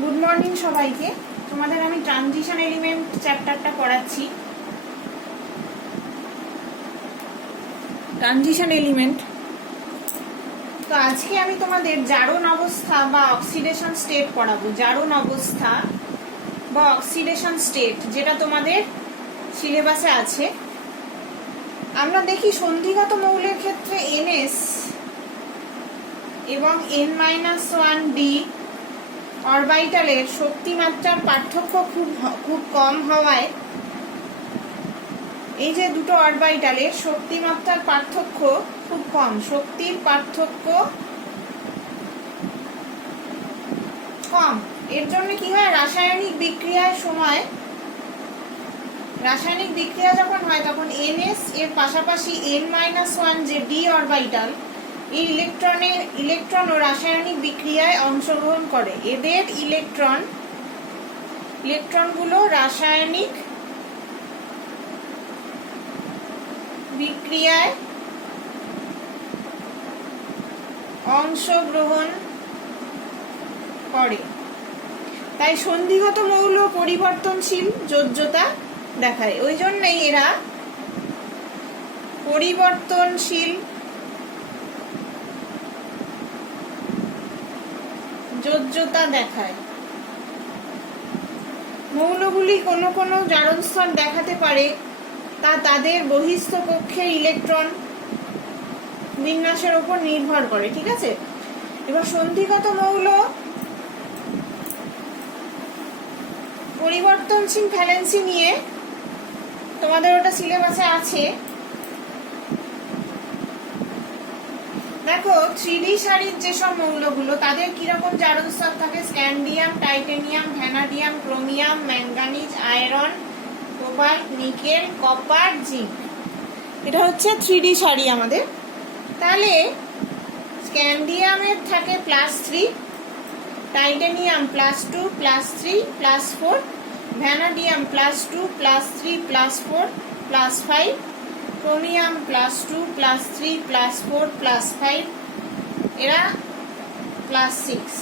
Good morning সবাইকে। তোমাদের আমি ট্রানজিশন এলিমেন্ট চ্যাপ্টারটা পড়াচ্ছি। Transition element. তো আজকে আমি তোমাদের জারণ অবস্থা বা অক্সিডেশন স্টেট পড়াবো। জারণ অবস্থা বা অক্সিডেশন স্টেট, যেটা তোমাদের সিলেবাসে আছে। আমরা দেখি সন্ধিগত মৌলের ক্ষেত্রে NS এবং N-1D অরবিটালের শক্তিমাত্রার পার্থক্য খুব কম হওয়ায় এই যে দুটো অরবিটালের শক্তিমাত্রার পার্থক্য খুব কম, শক্তির পার্থক্য কম, এর জন্য কি হয়, রাসায়নিক বিক্রিয়ার সময় রাসায়নিক বিক্রিয়া যখন হয় তখন NS এর পাশাপাশি N-1 যে D অরবিটাল, এই ইলেকট্রন ও রাসায়নিক বিক্রিয়ায় অংশগ্রহণ করে। এদের ইলেকট্রনগুলো রাসায়নিক বিক্রিয়ায় অংশগ্রহণ করে। তাই সন্ধিগত মৌল পরিবর্তনশীল যোজ্যতা দেখায়, ওই জন্যই এরা পরিবর্তনশীল যোজ্যতা দেখায়। মৌলগুলি কোনো কোনো জারণ স্তর দেখাতে পারে, তা তাদের বহিস্থ কক্ষের ইলেকট্রন বিন্যাসের উপর নির্ভর করে। ঠিক আছে, এবার সন্ধিগত মৌল পরিবর্তনশীল ভ্যালেন্সি নিয়ে তোমাদের ওটা সিলেবাসে আছে। দেখো 3D সারির যেসব মৌলগুলো তাদের কিরকম জারণ স্তর থাকে: scandium, titanium, vanadium, chromium, manganese, iron, cobalt, nickel, copper, zinc. এটা হচ্ছে 3D সারি আমাদের। তাহলে স্ক্যান্ডিয়ামের থাকে +3, টাইটেনিয়াম +2, +3, +4, ভ্যানাডিয়াম +2, +3, +4, +5, ক্রোমিয়াম +2, +3, +4, +5, এরা +6।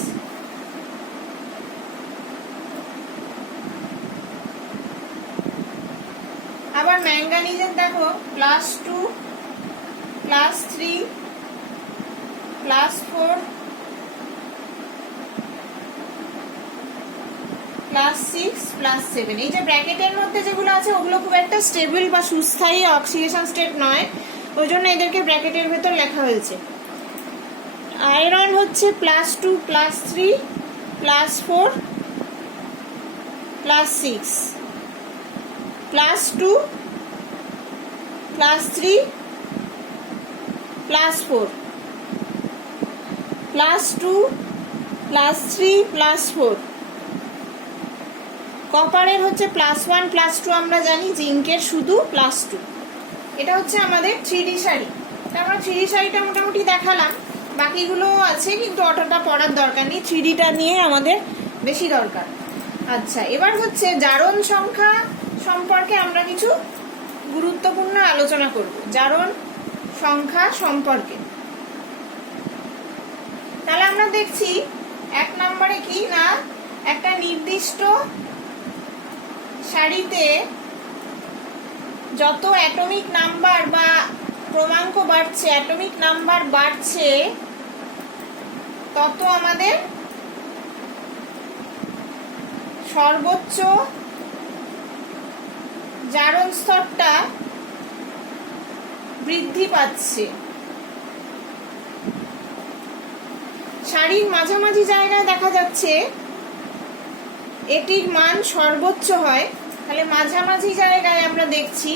আবার ম্যাঙ্গানিজের দেখো +2, +3, +4, +6, +7। এই যে ব্র্যাকেটের মধ্যে যেগুলো আছে ওগুলো খুব একটা স্টেবল বা সুস্থায়ী অক্সিডেশন স্টেট নয়, ওই জন্য এদেরকে ব্র্যাকেটের ভেতর লেখা হয়েছে। আয়রন হচ্ছে +2, +3, +4, +6, +2, +3, +4, +2, +3, +4। কপারের হচ্ছে +1, +2, আমরা জানি। জিঙ্কের শুধু +2। এটা হচ্ছে আমাদের 3D সারি। আমরা 3D সারিটা মোটামুটি দেখালাম, বাকিগুলো আছে কিন্তু অতটা পড়ার দরকার নেই, 3Dটা নিয়ে আমাদের বেশি দরকার। আচ্ছা, এবার হচ্ছে জারণ সংখ্যা সম্পর্কে আমরা কিছু গুরুত্বপূর্ণ আলোচনা করব। জারণ সংখ্যা সম্পর্কে তাহলে আমরা দেখছি 1 নম্বরে কি না, একটা নির্দিষ্ট সারিতে যত অ্যাটমিক নাম্বার বা ক্রমাঙ্ক বাড়ছে, অ্যাটমিক নাম্বার বাড়ছে, তত আমাদের সর্বোচ্চ জারণ স্তরটা বৃদ্ধি পাচ্ছে। সারির মাঝামাঝি জায়গায় দেখা যাচ্ছে এটির মান সর্বোচ্চ হয়। তাহলে মাঝামাঝি জায়গায় আমরা দেখছি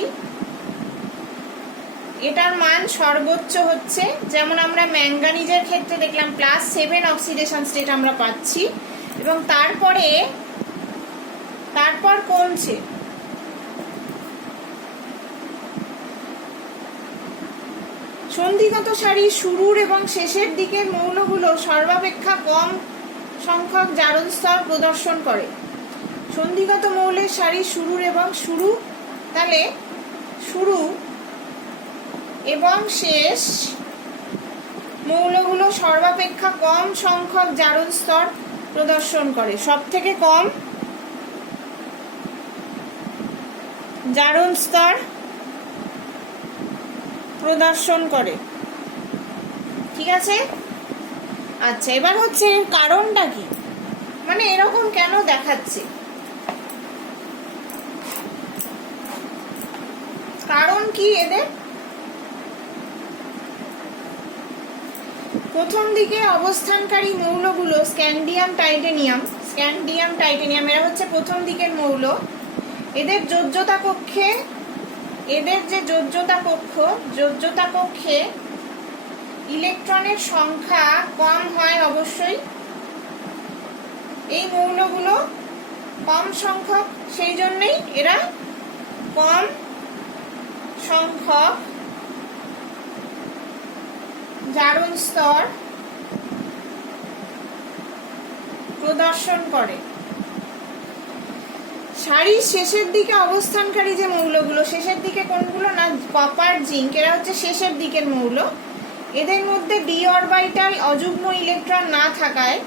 এটার মান সর্বোচ্চ হচ্ছে। যেমন আমরা ম্যাঙ্গানিজের ক্ষেত্রে দেখলাম +7 অক্সিডেশন স্টেট আমরা পাচ্ছি, এবং তারপর কমছে। সন্ধিগত সারির শুরুর এবং শেষের দিকের মৌলগুলো সর্বাপেক্ষা কম সংখ্যক জারণ স্তর প্রদর্শন করে। সন্ধিগত মৌলের সারির তাহলে শুরু এবং শেষ মৌলগুলো সর্বাপেক্ষা কম সংখ্যক জারণ স্তর প্রদর্শন করে। সব থেকে কম জারণ স্তর প্রদর্শন করে। ঠিক আছে। আচ্ছা, এবার হচ্ছে এর কারণটা কি, মানে এরকম কেন দেখাচ্ছে, কারণ কি এদের? প্রথম দিকে অবস্থানকারী মৌলগুলো স্ক্যান্ডিয়াম টাইটেনিয়াম, এরা হচ্ছে প্রথম দিকের মৌল। এদের যোজ্যতা কক্ষে, এদের যে যোজ্যতা কক্ষে ইলেকট্রনের সংখ্যা কম হয় অবশ্যই। এই মৌলগুলো কম সংখ্যক, সেই জন্যই এরা কম সংখ্যক জারণ স্তর প্রদর্শন করে। সারির শেষের দিকে অবস্থানকারী যে মৌলগুলো, শেষের দিকে কোনগুলো না, কপার, জিঙ্ক, এরা হচ্ছে শেষের দিকের মৌল। এদের মধ্যে ডি অরবিটাল অযুগ্ম ইলেকট্রন না থাকায়,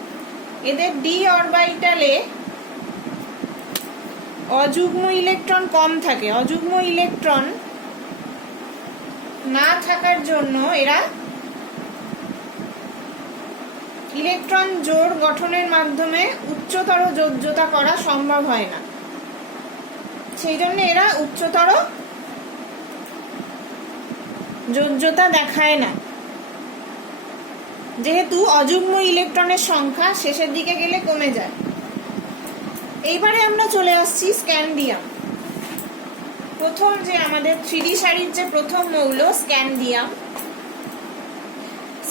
এদের ডি অরবিটালে অযুগ্ম ইলেকট্রন কম থাকে। অযুগ্ম ইলেকট্রন না থাকার জন্য এরা ইলেকট্রন জোড় গঠনের মাধ্যমে উচ্চতর যোজ্যতা করা সম্ভব হয় না, সেই জন্য এরা উচ্চতর যোজ্যতা দেখায় না, যেহেতু অযুগ্ম ইলেকট্রনের সংখ্যা শেষের দিকে গেলে কমে যায়। এইবারে আমরা চলে আসছি স্ক্যান্ডিয়াম। প্রথম যে আমাদের 3D সারির যে প্রথম মৌল স্ক্যান্ডিয়াম,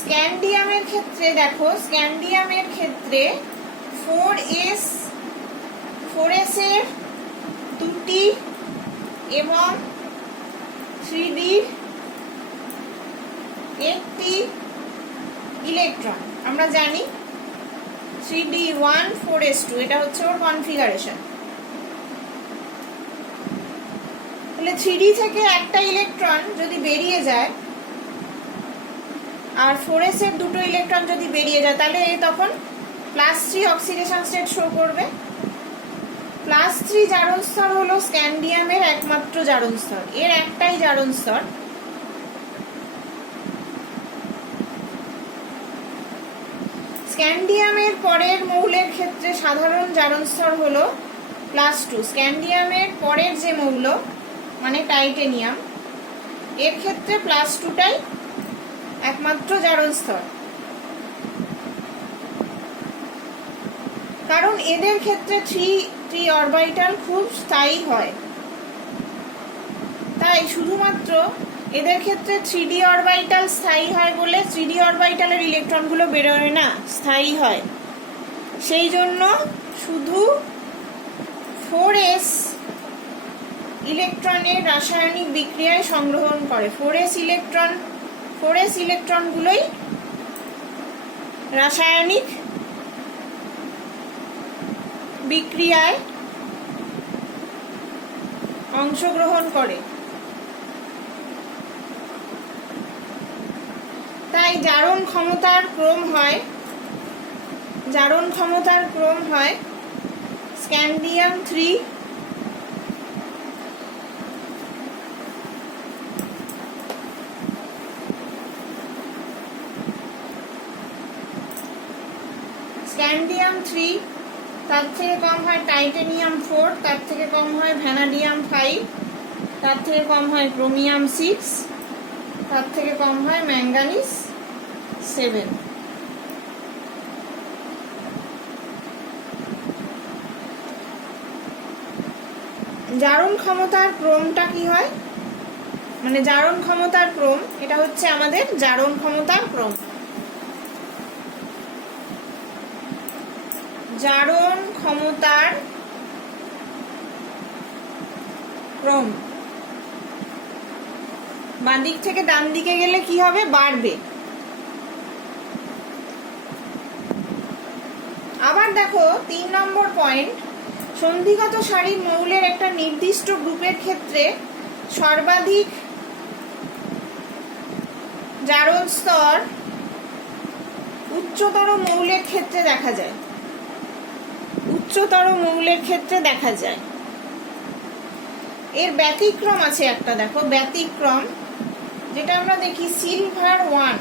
স্ক্যান্ডিয়ামের ক্ষেত্রে দেখো, স্ক্যান্ডিয়ামের ক্ষেত্রে 4s এর 2টি এবং 3D একটি ইলেকট্রন। আমরা জানি 3d1 4s2, এটা হচ্ছে ওর কনফিগারেশন। তাহলে 3d থেকে একটা ইলেকট্রন যদি বেরিয়ে যায় আর 4s এর দুটো ইলেকট্রন যদি বেরিয়ে যায়, তাহলে তখন +3 অক্সিডেশন স্টেট শো করবে। +3 জারণ স্তর হলো স্ক্যান্ডিয়ামের একমাত্র জারণ স্তর, এর একটাই জারণ স্তর। স্ক্যান্ডিয়ামের পরের মৌলের ক্ষেত্রে সাধারণ জারণ স্তর হলো +2। স্ক্যান্ডিয়ামের পরের যে মৌল মানে টাইটেনিয়াম, এর ক্ষেত্রে +2টাই একমাত্র জারণ স্তর, কারণ এদের ক্ষেত্রে 3 অরবিটাল খুব স্থায়ী হয়। তাই শুধুমাত্র এদের ক্ষেত্রে 3d অরবিটাল স্থায়ী হয় বলে 3d অরবিটালের ইলেকট্রনগুলো বেরোয় না, স্থায়ী হয়। সেই জন্য শুধু 4s ইলেকট্রনের রাসায়নিক বিক্রিয়ায় সংগ্রহণ করে। 4s ইলেকট্রনগুলোই রাসায়নিক বিক্রিয়ায় অংশগ্রহণ করে। তাই জারণ ক্ষমতার ক্রম হয় স্ক্যান্ডিয়াম 3, স্ক্যান্ডিয়াম 3, তার থেকে কম হয় টাইটেনিয়াম 4, তার থেকে কম হয় ভ্যানাডিয়াম 5, তার থেকে কম হয় ক্রোমিয়াম 6, তার থেকে কম হয় ম্যাঙ্গানিজ 7। জারণ ক্ষমতার ক্রমটা কি হয়, মানে জারণ ক্ষমতার ক্রম, এটা হচ্ছে আমাদের জারণ ক্ষমতার ক্রম। জারণ ক্ষমতার ক্রম বাঁ দিক থেকে ডান দিকে গেলে কি হবে, বাড়বে। আবার দেখো 3 নম্বর পয়েন্ট, সন্ধিগত সারির মৌলের একটা নির্দিষ্ট গ্রুপের ক্ষেত্রে সর্বাধিক জারণ স্তর উচ্চতর মৌলের ক্ষেত্রে দেখা যায়। উচ্চতর মৌলের ক্ষেত্রে দেখা যায়। এর ব্যতিক্রম আছে একটা, দেখো ব্যতিক্রম, যেটা আমরা দেখি সিলভার 1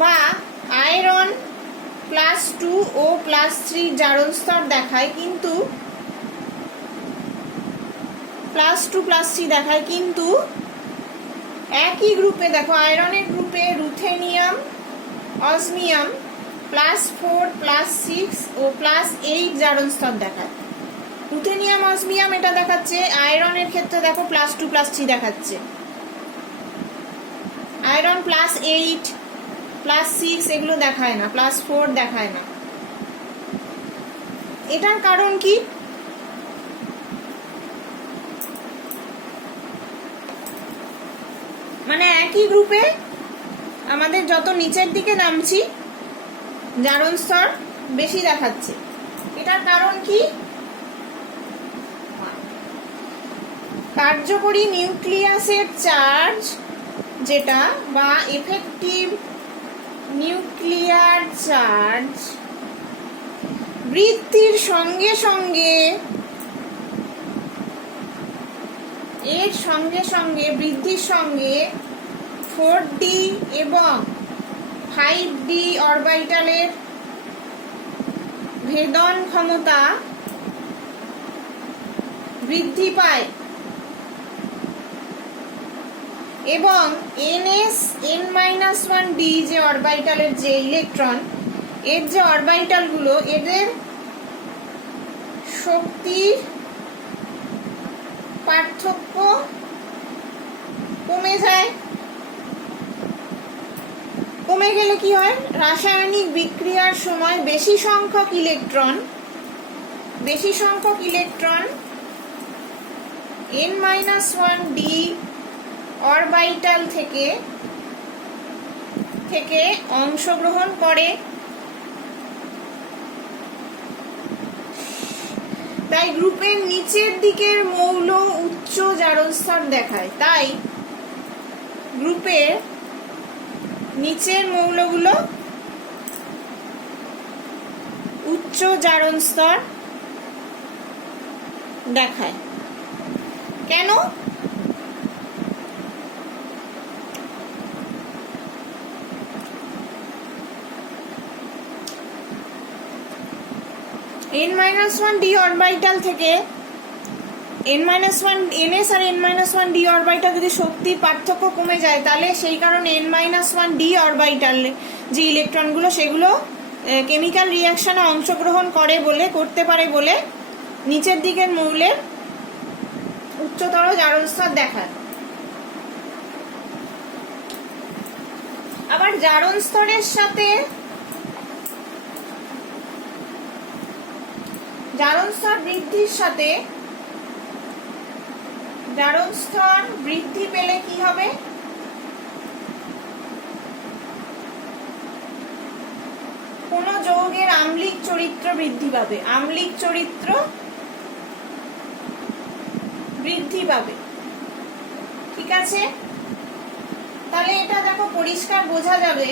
বা আয়রন +2 ও +3 জারণ স্তর দেখায়, কিন্তু +2 +3 দেখায়, কিন্তু একই গ্রুপে দেখো আয়রনের গ্রুপে রুথেনিয়াম অসমিয়াম +4 +6 ও +8 জারণ স্তর দেখায়। রুথেনিয়াম অসমিয়াম এটা দেখাচ্ছে, আয়রনের ক্ষেত্রে দেখো +2 +3 দেখাচ্ছে, আয়রন +8 +6 এগুলো দেখায় না, +4 দেখায় না। এটার কারণ কি? মানে একই গ্রুপে আমাদের যত নিচের দিকে নামছি জারণ স্তর বেশি দেখাচ্ছে। এটার কারণ কি? কার্যকরী নিউক্লিয়াসের চার্জ যেটা বা এফেক্টিভ নিউক্লিয়ার চার্জ বৃদ্ধির সঙ্গে সঙ্গে বৃদ্ধির সঙ্গে 4d এবং 5d অরবিটালের ভেদন ক্ষমতা বৃদ্ধি পায় এবং n-1d যে অরবিটালের যে ইলেকট্রন, এর যে অরবিটালগুলো, এদের শক্তির পার্থক্য কমে যায়। কমে গেলে কি হয়? রাসায়নিক বিক্রিয়ার সময় বেশি সংখ্যক ইলেকট্রন n-1d অরবিটাল থেকে অংশগ্রহণ করে। তাই গ্রুপের নিচের দিকের মৌল উচ্চ জারণ স্তর দেখায়। তাই গ্রুপের নিচের মৌলগুলো উচ্চ জারণ স্তর দেখায়। কেন? n-1d অরবিটাল থেকে ns আর n-1d অরবিটাল যদি শক্তির পার্থক্য কমে যায়, তাহলে সেই কারণে n-1d অরবিটাল যে ইলেকট্রনগুলো সেগুলো কেমিক্যাল রিঅ্যাকশনে অংশগ্রহণ করতে পারে বলে নিচের দিকের মৌলের উচ্চতর জারণ স্তর দেখায়। আবার জারণ স্তরের সাথে জারণ স্তর বৃদ্ধির সাথে জারণ স্তর বৃদ্ধি পেলে কি হবে? কোন যৌগের আম্লিক চরিত্র বৃদ্ধি পাবে, আম্লিক চরিত্র বৃদ্ধি পাবে। ঠিক আছে, তাহলে এটা দেখো পরিষ্কার বোঝা যাবে।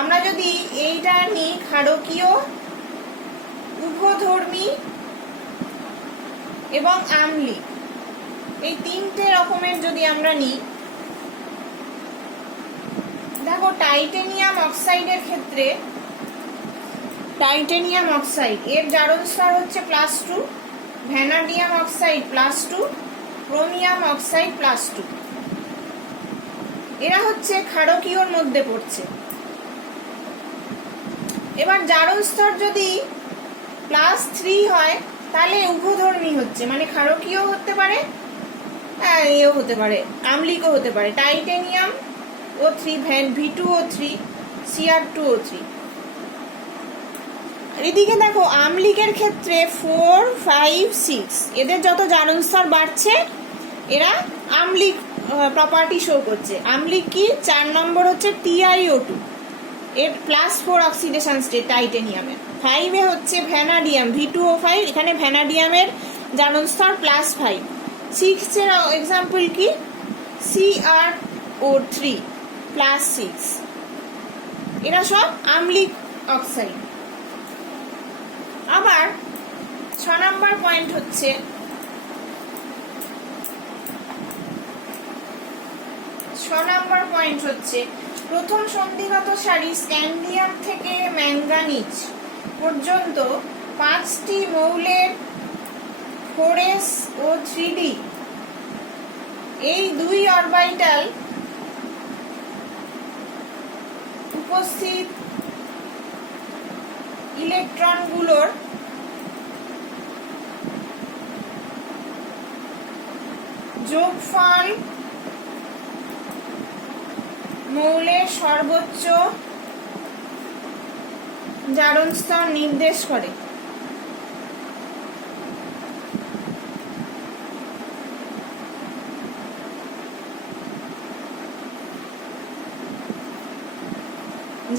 আমরা যদি এইটা নিই ক্ষারকীয়, উভধর্মী এবং আম্লিক, এই তিনটে রকমের যদি আমরা নিই, দেখো টাইটেনিয়াম অক্সাইডের ক্ষেত্রে টাইটেনিয়াম অক্সাইড এর জারণ স্তর হচ্ছে +2, ভ্যানাডিয়াম অক্সাইড +2, ক্রোমিয়াম অক্সাইড +2। এরা হচ্ছে ক্ষারকীয়র মধ্যে পড়ছে। এবার জারণ স্তর যদি +3 হয় তাহলে উভধর্মী হচ্ছে, মানে ক্ষারকীয় হতে পারে, এও হতে পারে, আম্লিকও হতে পারে। Titanium O3, V2O3, Cr2O3। এদিকে দেখো আম্লিকের ক্ষেত্রে 4, 5, 6 এদের যত জারণ স্তর বাড়ছে এরা আম্লিক প্রপার্টি শো করছে। আম্লিক কি? 4 নম্বর হচ্ছে TiO2, এর +4 অক্সিডেশন স্টেট টাইটেনিয়ামের। 5 এ হচ্ছে ভ্যানাডিয়াম V2O5, এখানে ভ্যানাডিয়ামের জারণ স্তর +5। 6 এর এক্সাম্পল কি? Cr O3 +6। এরা সব আম্লিক অক্সাইড। আবার 6 নাম্বার পয়েন্ট হচ্ছে প্রথম সন্ধিগত সারি স্ক্যান্ডিয়াম থেকে ম্যাঙ্গানিজ পর্যন্ত 5টি মৌলের 4s ও 3d এই 2 অরবিটাল উপস্থিত ইলেকট্রনগুলোর যোগফল মৌলের সর্বোচ্চ জারণ স্তর নির্দেশ করে।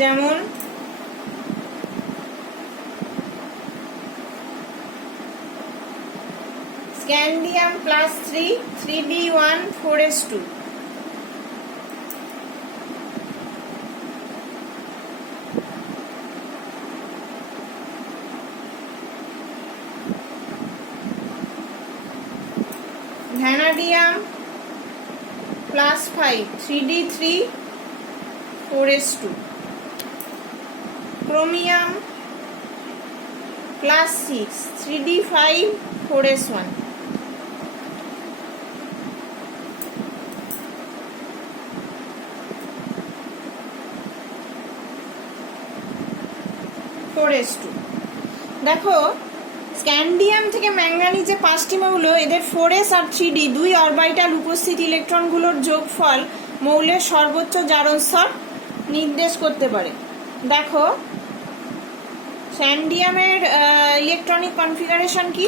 যেমন scandium +3 3d1 4s2, vanadium +5 3d3 4s2, chromium +6 3d5 4s1, দেখো স্ক্যান্ডিয়াম থেকে ম্যাঙ্গানিজে 5টি মৌল, এদের 4s আর 3d 2 অরবিটাল উপস্থিত ইলেকট্রনগুলোর যোগফল মৌলের সর্বোচ্চ জারণ স্তর নির্দেশ করতে পারে। দেখো স্ক্যান্ডিয়ামের ইলেকট্রনিক কনফিগারেশন কি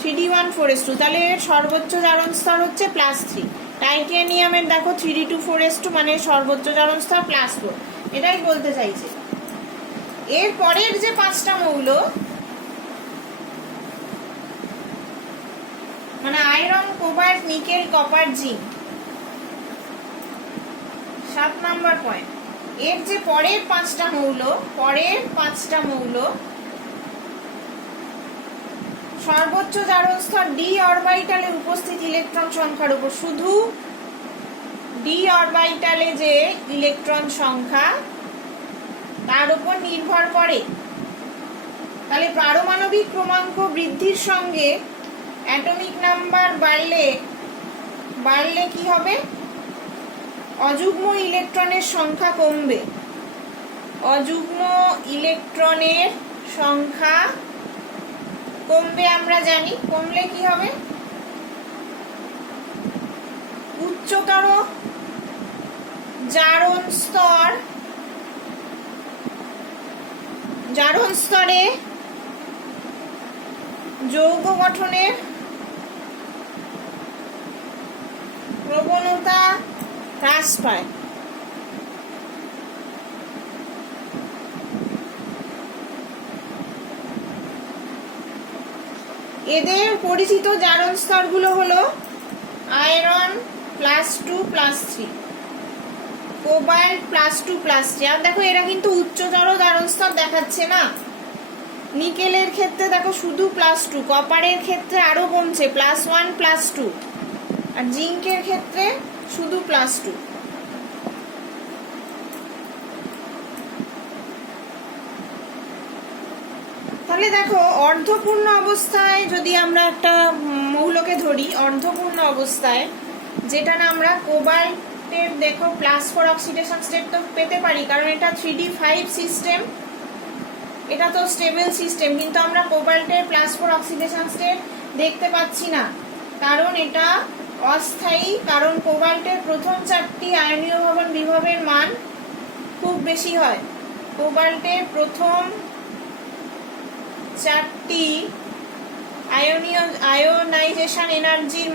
3d1 4s2, তাহলে এর সর্বোচ্চ জারণ স্তর হচ্ছে +3। টাইটেনিয়ামের দেখো 3d2 4s2 মানে সর্বোচ্চ জারণ স্তর +4। এটাই বলতে চাইছে। এর পরের যে 5টা মৌল মানে iron, cobalt, nickel, copper, zinc, 7 number point. এর যে পরের 5টা মৌল সর্বোচ্চ জারণ স্তর ডি অরবিটালে উপস্থিত ইলেকট্রন সংখ্যার উপর, শুধু ডি অরবিটালে যে ইলেকট্রন সংখ্যা তার উপর নির্ভর করে। তাহলে পারমাণবিক ক্রমাঙ্ক বৃদ্ধির সঙ্গে অ্যাটমিক নাম্বার বাড়লে কি হবে? অযুগ্ম ইলেকট্রনের সংখ্যা কমবে। অযুগ্ম ইলেকট্রনের সংখ্যা কমবে আমরা জানি। কমলে কি হবে? উচ্চতর জারণ স্তরে যৌগ গঠনের প্রবণতা হ্রাস পায়। এদের পরিচিত জারণ স্তরগুলো হলো আয়রন +2 +3, কোবাল্ট +2 +3। আর দেখো এরা কিন্তু উচ্চতর জারণ স্তর দেখাচ্ছে না। নিকেলের ক্ষেত্রে দেখো শুধু +2, কপারের ক্ষেত্রে আরো কমছে +1 +2, আর জিঙ্কের ক্ষেত্রে শুধু +2। তাহলে দেখো অর্ধপূর্ণ অবস্থায় যদি আমরা একটা মৌলকে ধরি, অর্ধপূর্ণ অবস্থায় যেটা না আমরা কোবাল্টের দেখো +4 অক্সিডেশন স্টেট তো পেতে পারি, কারণ এটা 3d5 সিস্টেম, এটা তো স্টেবল সিস্টেম, কিন্তু আমরা কোবাল্টের +4 অক্সিডেশন স্টেট দেখতে পাচ্ছি না, কারণ এটা অস্থায়ী। কারণ কোবাল্টের প্রথম 4টি আয়নীয় ভবন বিভবের মান খুব বেশি হয়। কোবাল্টের প্রথম 4টি আয়োনাইজেশন এনার্জির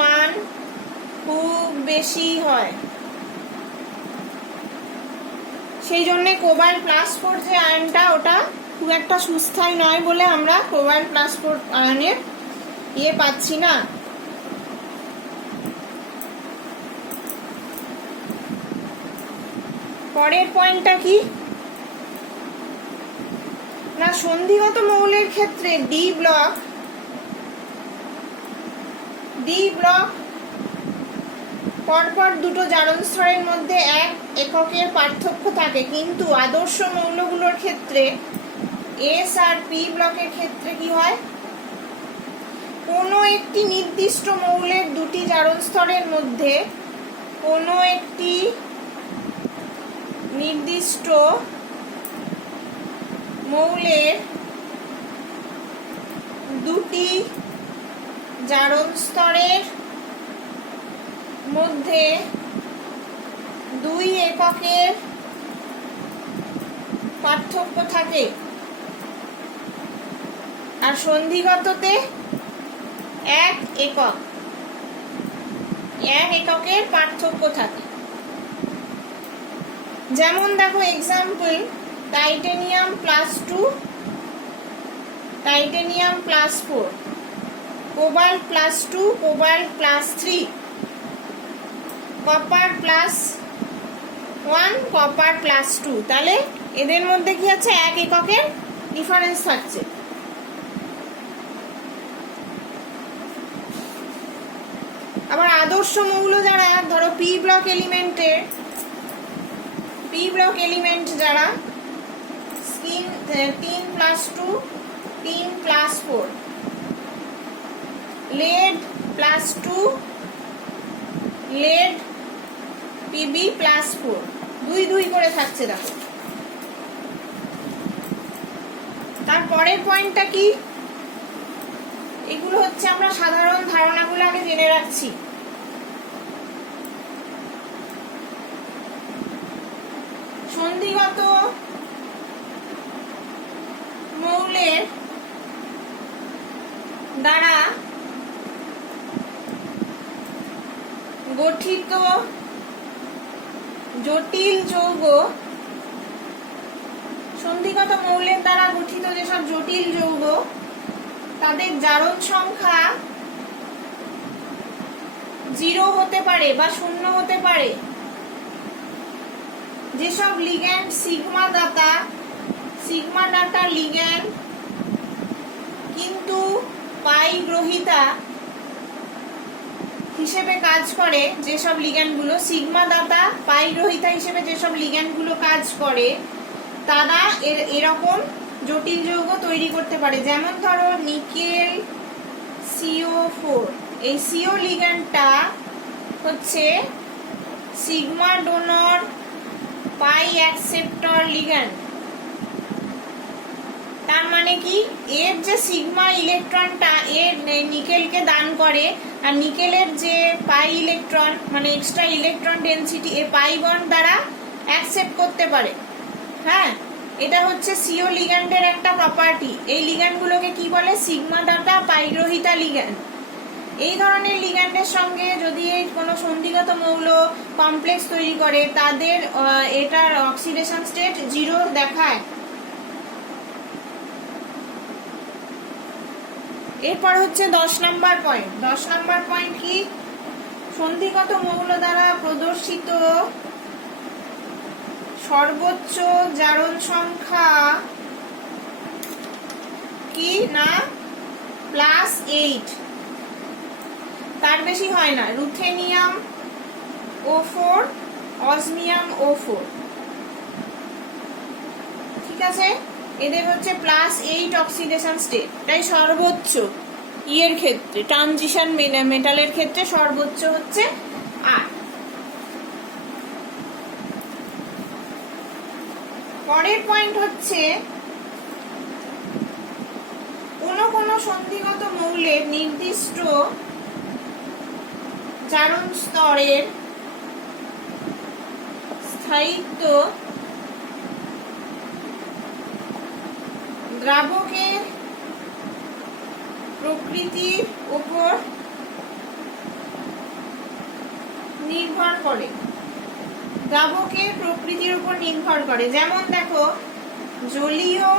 মান খুব বেশি হয়। সেই জন্য কোবাল্ট +4 যে আয়নটা ওটা খুব একটা সুস্থায়ী নয় বলে আমরা কোবাল্ট +4 আয়নের পাচ্ছি না। পরের পয়েন্টটা কি না, সন্ধিগত মৌলের ক্ষেত্রে ডি ব্লক পরপর দুটো জারণ স্তরের মধ্যে 1 এককের পার্থক্য থাকে, কিন্তু আদর্শ মৌলগুলোর ক্ষেত্রে এস আর পি ব্লকের ক্ষেত্রে কি হয়, কোনো একটি নির্দিষ্ট মৌলের দুটি জারণ স্তরের মধ্যে কোনো একটি নির্দিষ্ট মৌলের দুটি জারণ স্তরের মধ্যে 2 এককের পার্থক্য থাকে, আর সন্ধিগততে 1 এককের পার্থক্য থাকে। যেমন দেখো example, titanium +2, titanium +4, cobalt +2, cobalt +3, copper +1, copper +2। তাহলে এদের মধ্যে কি আছে, 1 এককের ডিফারেন্স থাকছে। আবার আদর্শ মৌল যারা, ধরো পি ব্লক এলিমেন্ট যারা 3+2, 3+4, lead +2, lead Pb +4, 2 করে থাকছে। দেখো তারপরের পয়েন্টটা কি, এগুলো হচ্ছে আমরা সাধারণ ধারণাগুলো আগে জেনে রাখছি। সন্ধিগত মৌলের দ্বারা গঠিত জটিল যৌগ, সন্ধিগত মৌলের দ্বারা গঠিত যেসব জটিল যৌগ, তাদের জারণ সংখ্যা 0 হতে পারে বা 0 হতে পারে। যেসব লিগ্যান্ড সিগমা ডাটা লিগ্যান্ড কিন্তু পাই গ্রহিতা হিসেবে কাজ করে, যেসব লিগ্যান্ডগুলো সিগমা ডাটা পাই গ্রহিতা হিসেবে যেসব লিগ্যান্ডগুলো কাজ করে, তারা এরকম জটিল যৌগ তৈরি করতে পারে। যেমন ধরো নিকেল CO4, এই CO লিগ্যান্ডটা হচ্ছে সিগমা ডোনর পাই অ্যাকসেপ্টর লিগ্যান্ড। তার মানে কি, এর যে সিগমা ইলেকট্রনটা এর নিকেলকে দান করে, আর নিকেলের যে পাই ইলেকট্রন মানে এক্সট্রা ইলেকট্রন ডেনসিটি এ পাই বন্ড দ্বারা অ্যাকসেপ্ট করতে পারে। হ্যাঁ, এটা হচ্ছে সিও লিগ্যান্ডের একটা প্রপার্টি। এই লিগ্যান্ডগুলোকে কি বলে, সিগমা ডাটা পাইগ্রহিতা লিগ্যান্ড। এই ধরনের লিগ্যান্ডের সঙ্গে যদি কোনো সন্ধিগত মৌল কমপ্লেক্স তৈরি করে, তাদের এটার অক্সিডেশন স্টেট 0 দেখায়। এরপর হচ্ছে 10 নম্বর পয়েন্ট। 10 নম্বর পয়েন্ট কি, সন্ধিগত মৌল দ্বারা প্রদর্শিত সর্বোচ্চ জারণ সংখ্যা কি না, +8, তার বেশি হয় না। রুথেনিয়াম O4, অসমিয়াম O4, ঠিক আছে, এদের হচ্ছে +8 অক্সিডেশন স্টেট। তাই সর্বোচ্চ এর ক্ষেত্রে, ট্রানজিশন মেটালের ক্ষেত্রে সর্বোচ্চ হচ্ছে 8। পরের পয়েন্ট হচ্ছে, কোনো সন্ধিগত মৌলের নির্দিষ্ট জারণ স্তরের স্থায়িত্ব দ্রাবকের প্রকৃতির উপর নির্ভর করে। যেমন দেখো, জলীয়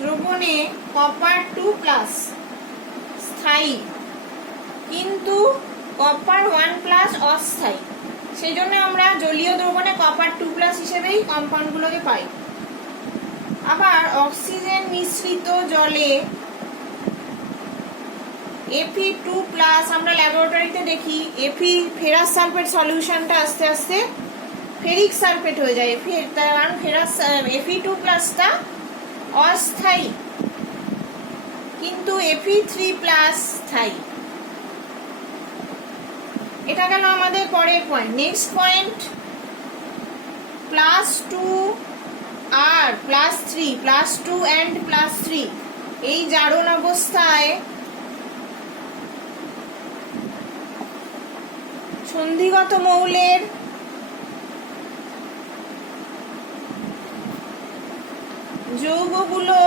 দ্রবণে কপার 2+ স্থায়ী, কিন্তু কপার 1+ অস্থায়ী। সেই জন্য আমরা জলীয় দ্রবণে কপার 2+ হিসেবেই কম্পাউন্ডগুলোকে পাই। আবার অক্সিজেন মিশ্রিত জলে Fe2+ আমরা ল্যাবরেটরিতে দেখি ফেরাস সালফেট সলিউশনটা আস্তে আস্তে ফেরিক সালফেট হয়ে যায়, কারণ Fe2+টা অস্থায়ী কিন্তু Fe3+ স্থায়ী। এটা গেল আমাদের পরের পয়েন্ট। নেক্সট পয়েন্ট, +2 আর +3, +2 and +3 এই জারণ অবস্থায় সন্ধিগত মৌলের যৌগগুলো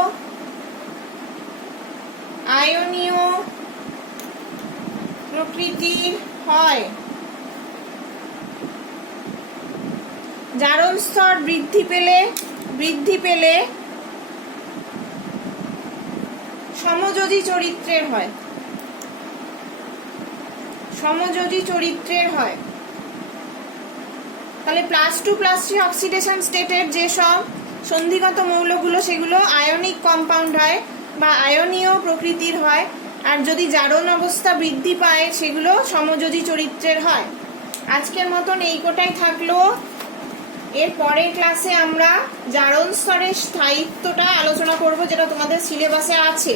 আয়নীয় প্রকৃতির হয়। জারণ স্তর বৃদ্ধি পেলে সমযোজী চরিত্রের হয়। তাহলে +2+3 অক্সিডেশন স্টেটের যেসব সন্ধিগত মৌলগুলো সেগুলো আয়নিক কম্পাউন্ড হয় বা আয়নীয় প্রকৃতির হয়, আর যদি জারণ অবস্থা বৃদ্ধি পায় সেগুলো সমযোজী চরিত্রের হয়। আজকের মতন এই কোটাই থাকলো। এর পরের ক্লাসে আমরা জারণ স্তরের স্থায়িত্বটা আলোচনা করব, যেটা তোমাদের সিলেবাসে আছে।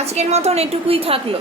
আজকের মতন এটুকুই থাকলো।